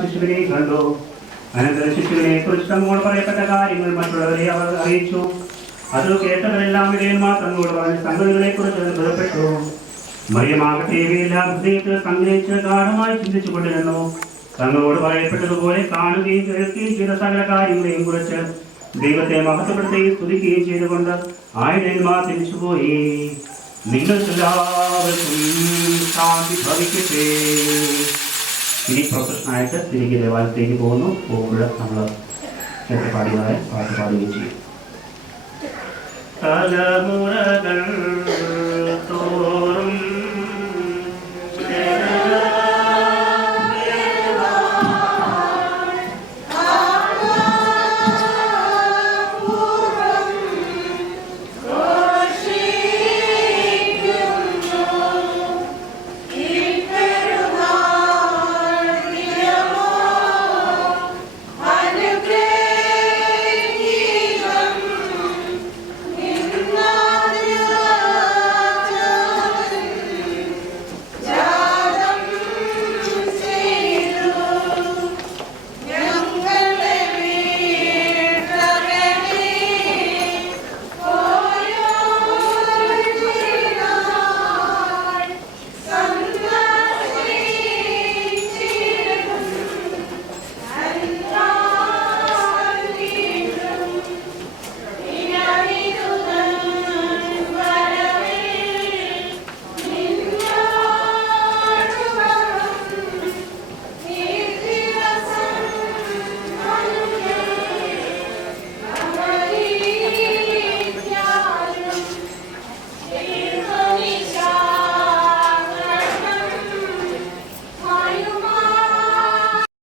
ശിശുവിനെ കണ്ടു. അനന്തര ശിശുവിനെ കുറിച്ച് തങ്ങളോട് പറയപ്പെട്ട കാര്യങ്ങൾ മറ്റുള്ളവരെ അവർ അറിയിച്ചു. അത് കേട്ടവരെല്ലാം ഇടയന്മാർ തങ്ങളോട് പറഞ്ഞ സംഗതികളെ കുറിച്ച് ബന്ധപ്പെട്ടു. മറിയമാകട്ടെ ഇവയെല്ലാം ഹൃദയത്തിൽ സംഗ്രഹിച്ച് ഗാഠമായി ചിന്തിച്ചു കൊണ്ടിരുന്നു. തങ്ങളോട് പറയപ്പെട്ടതുപോലെ കാണുകയും കേൾക്കുകയും ചെയ്ത സകല കാര്യങ്ങളെയും കുറിച്ച് ദൈവത്തെ മഹത്വപ്പെടുത്തുകയും സ്തുതിക്കുകയും ചെയ്തുകൊണ്ട് ആയിടയന്മാർ തിരിച്ചുപോയി. നിങ്ങൾക്കെല്ലാവർക്കും ശാന്തി ഭവിക്കട്ടെ. ഇനി പ്രൊഫഷനായിട്ട് തിരികെ ദേവാലയത്തേക്ക് പോകുന്നു. പോകുമ്പോൾ നമ്മൾ നേരത്തെ പാടിയതായ പാട്ട് പാടുകയും ചെയ്യും. തലമുറകൾ